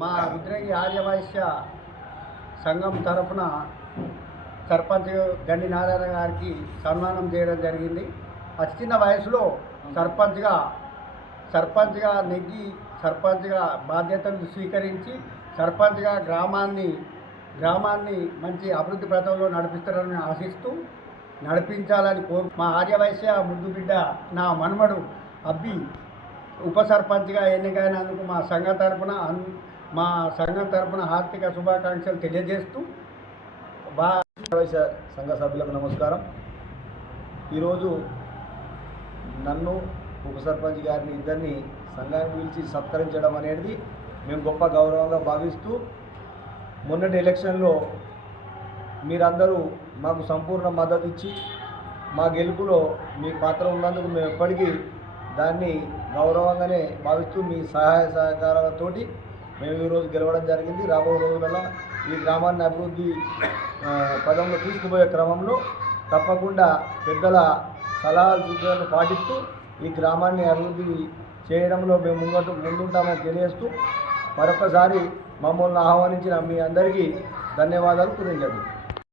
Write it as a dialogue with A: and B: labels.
A: మా రుద్రగి ఆర్యవైశ్య సంఘం తరఫున సర్పంచ్ గండి నారాయణ గారికి సన్మానం చేయడం జరిగింది. అతి చిన్న వయసులో సర్పంచ్గా సర్పంచ్గా నెగ్గి సర్పంచ్గా బాధ్యతలు స్వీకరించి సర్పంచ్గా గ్రామాన్ని గ్రామాన్ని మంచి అభివృద్ధి పథంలో నడిపిస్తారని ఆశిస్తూ నడిపించాలని కోరు మా ఆర్యవైశ్య ముద్దు బిడ్డ నా మనుమడు అబ్బి ఉప సర్పంచ్గా ఎన్నికైనందుకు మా సంఘం తరపున అన్- మా సంఘం తరపున ఆర్థిక శుభాకాంక్షలు తెలియజేస్తూ బా
B: వైశ్య సంఘ సభ్యులకు నమస్కారం. ఈరోజు నన్ను ఉప సర్పంచ్ గారిని ఇద్దరిని సంఘానికి పిలిచి సత్కరించడం అనేది మేము గొప్ప గౌరవంగా భావిస్తూ మొన్నటి ఎలక్షన్లో మీరందరూ మాకు సంపూర్ణ మద్దతు ఇచ్చి మా గెలుపులో మీ పాత్ర ఉన్నందుకు మేము ఎప్పటికీ దాన్ని గౌరవంగానే భావిస్తూ మీ సహాయ సహకారాలతోటి మేము ఈరోజు గెలవడం జరిగింది. రాబోయే రోజులలో ఈ గ్రామాన్ని అభివృద్ధి పదంలో తీసుకుపోయే క్రమంలో తప్పకుండా పెద్దల సలహాలు సూచనలు పాటిస్తూ ఈ గ్రామాన్ని అభివృద్ధి చేయడంలో మేము ముంగటు ముందుంటామని తెలియజేస్తూ మరొకసారి మమ్మల్ని ఆహ్వానించిన మీ అందరికీ ధన్యవాదాలు తెలియజేద్దాం